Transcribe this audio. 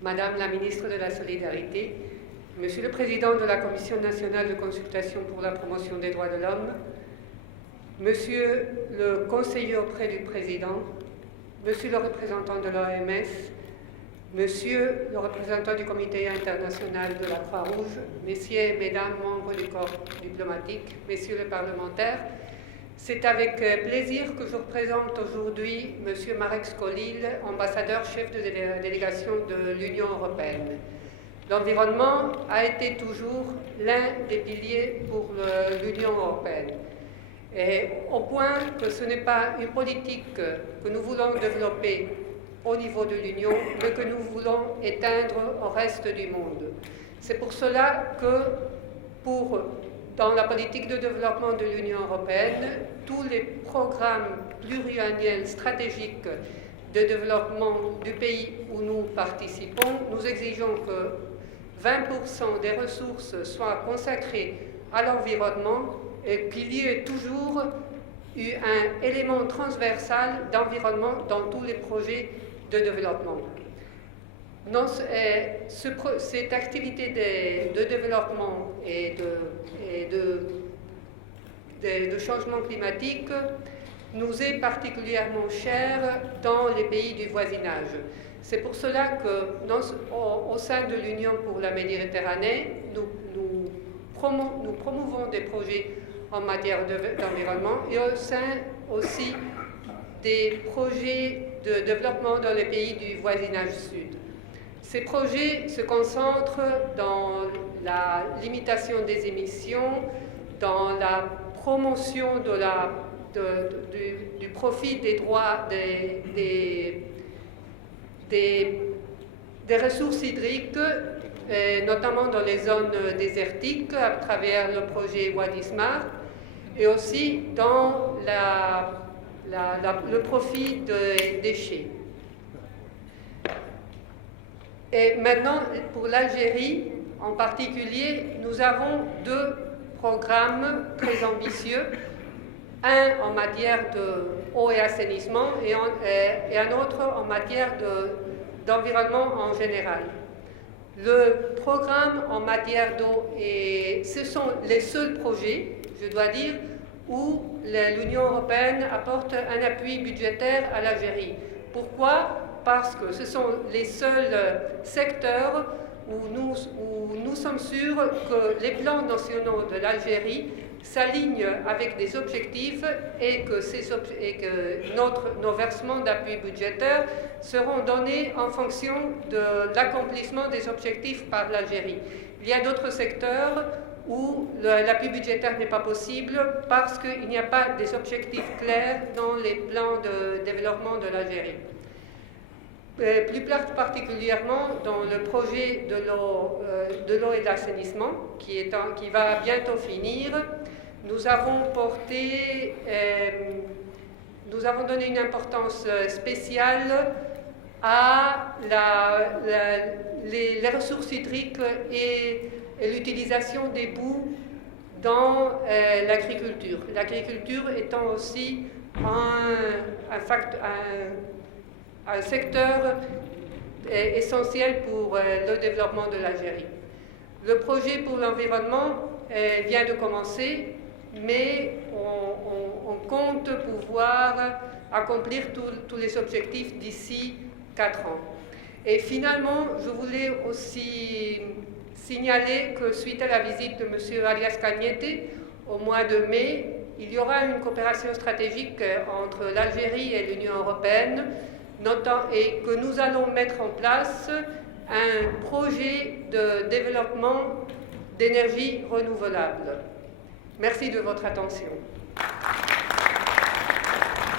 Madame la ministre de la Solidarité, Monsieur le Président de la Commission nationale de consultation pour la promotion des droits de l'homme, Monsieur le conseiller auprès du Président, Monsieur le représentant de l'OMS, Monsieur le représentant du Comité international de la Croix-Rouge, Messieurs et Mesdames membres du corps diplomatique, Messieurs les parlementaires, c'est avec plaisir que je représente aujourd'hui Monsieur Marek Skolil, ambassadeur chef de délégation de l'Union européenne. L'environnement a été toujours l'un des piliers pour l'Union européenne. Et au point que ce n'est pas une politique que nous voulons développer au niveau de l'Union, mais que nous voulons éteindre au reste du monde. C'est pour cela que dans la politique de développement de l'Union européenne, tous les programmes pluriannuels stratégiques de développement du pays où nous participons, nous exigeons que 20% des ressources soient consacrées à l'environnement et qu'il y ait toujours eu un élément transversal d'environnement dans tous les projets de développement. Cette activité de développement et de changement climatique nous est particulièrement chère dans les pays du voisinage. C'est pour cela que au sein de l'Union pour la Méditerranée, nous promouvons des projets en matière d'environnement et au sein aussi des projets de développement dans les pays du voisinage sud. Ces projets se concentrent dans la limitation des émissions, dans la promotion du profit des droits des ressources hydriques, notamment dans les zones désertiques, à travers le projet Wadi Smart, et aussi dans le profit des déchets. Et maintenant, pour l'Algérie en particulier, nous avons deux programmes très ambitieux, un en matière de eau et assainissement et un autre en matière d'environnement en général. Le programme en matière d'eau, ce sont les seuls projets, je dois dire, où l'Union européenne apporte un appui budgétaire à l'Algérie. Pourquoi ? Parce que ce sont les seuls secteurs où nous sommes sûrs que les plans nationaux de l'Algérie s'alignent avec des objectifs et que nos versements d'appui budgétaire seront donnés en fonction de l'accomplissement des objectifs par l'Algérie. Il y a d'autres secteurs où l'appui budgétaire n'est pas possible parce qu'il n'y a pas des objectifs clairs dans les plans de développement de l'Algérie. Plus particulièrement dans le projet de l'eau et de l'assainissement qui va bientôt finir, nous avons donné une importance spéciale à les ressources hydriques et l'utilisation des boues dans l'agriculture. L'agriculture étant aussi un secteur essentiel pour le développement de l'Algérie. Le projet pour l'environnement vient de commencer, mais on compte pouvoir accomplir tous les objectifs d'ici 4 ans. Et finalement, je voulais aussi signaler que suite à la visite de M. Arias Cañete au mois de mai, il y aura une coopération stratégique entre l'Algérie et l'Union européenne, et que nous allons mettre en place un projet de développement d'énergie renouvelable. Merci de votre attention.